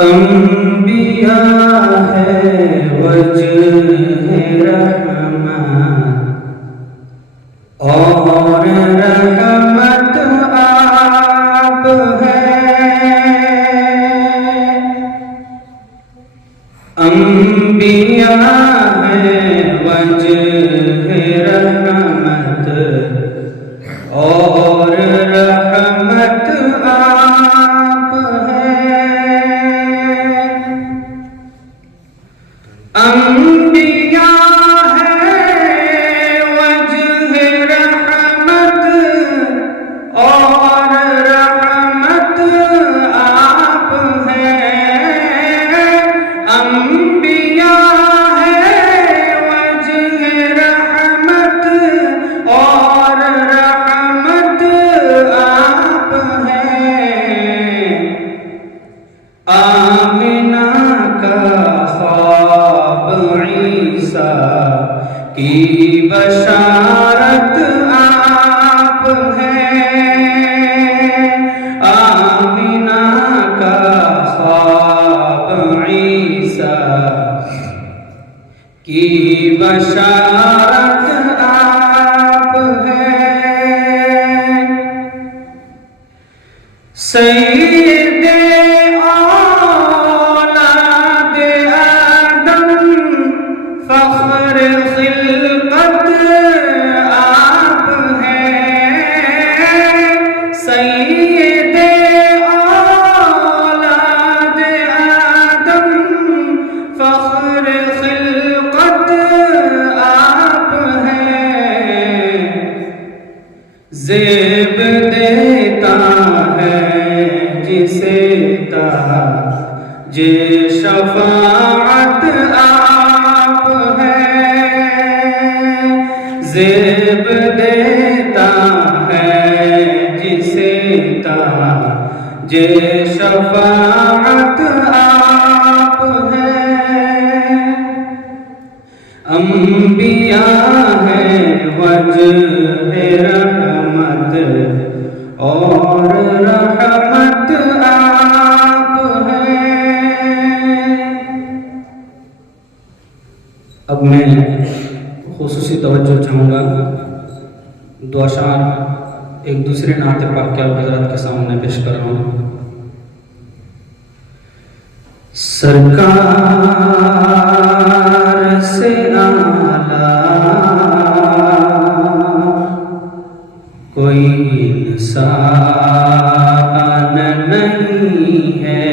अंबिया है वजह रहमत और रहमत आप है। अंबिया है वजह रहमत और रहमत आप है। अंबिया है वजह रहमत और रहमत आप है। अंबिया है वजह रहमत और रहमत आप है। आमिना का ईसा की बशारत आप हैं। आमिना का ख्वाब ईसा की बशारत आप हैं। सैयदे ज़ेब देता है जिसे ताजे शफाअत आप हैं। ज़ेब देता है जिसे ताजे शफाअत आप हैं। अंबिया है वजह रहमत और रहमत आप हैं। अब मैं खुसूसी तवज्जो चाहूँगा, दो अशार एक दूसरे नाते पाक के हज़रत के सामने पेश कर रहा हूँ। सरकार से आला कोई इंसान नहीं है।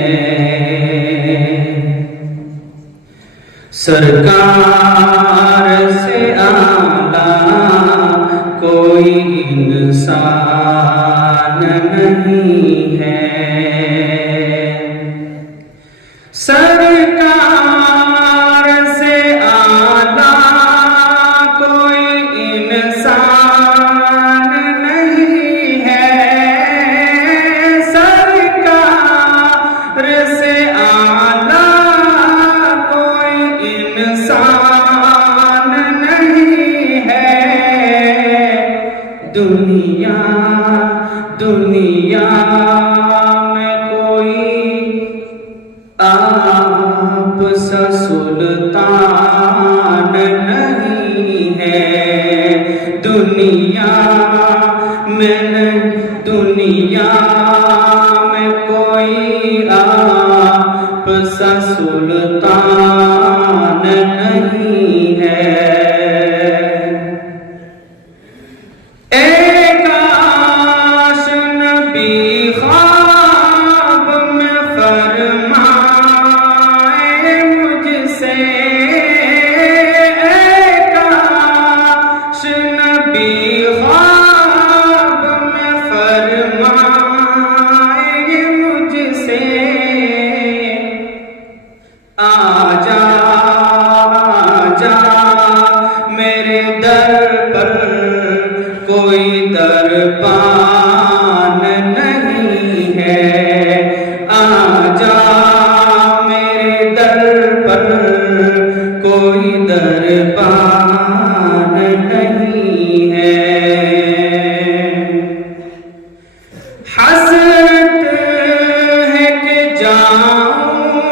सरकार से आला कोई इंसान नहीं है। सरकार से आला कोई इंसान नहीं है। सरकार से आला कोई इंसान नहीं है। दुनिया दुनिया में कोई आप सा सुल्तान नहीं है। दुनिया में कोई आप सा सुल्तान नहीं है। काश नबी ख्वाब में फरमाए मुझसे। काश नबी ख्वाब में फरमाए मुझसे। आजा आजा मेरे दर पर कोई दरबान नहीं है। आजा मेरे दर पर कोई दरबान नहीं है। हसरत है कि जाऊं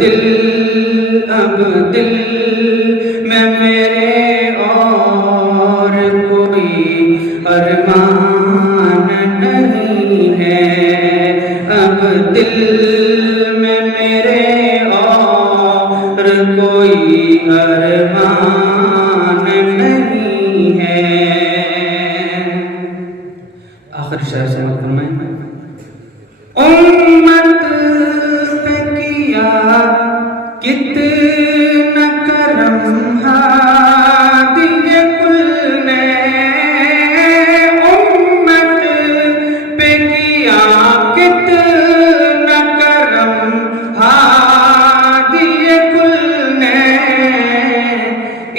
दिल में मेरे और कोई अरमान नहीं है। अब दिल में मेरे और कोई अरमान नहीं है। आखिर शेर समाप्त फरमाएं। उम्मत पे किया कितना करम हादिए कुल ने, उम्मत पे किया कितना करम हादिए कुल ने।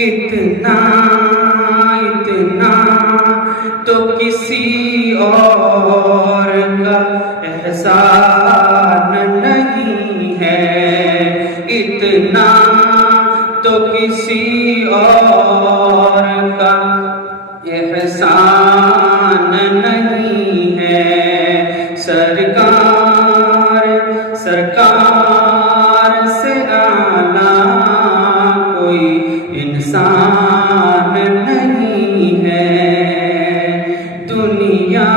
इतना इतना तो किसी और का एहसान नहीं है। इतना तो किसी और का एहसान नहीं है। सरकार सरकार से आला कोई इंसान नहीं है। दुनिया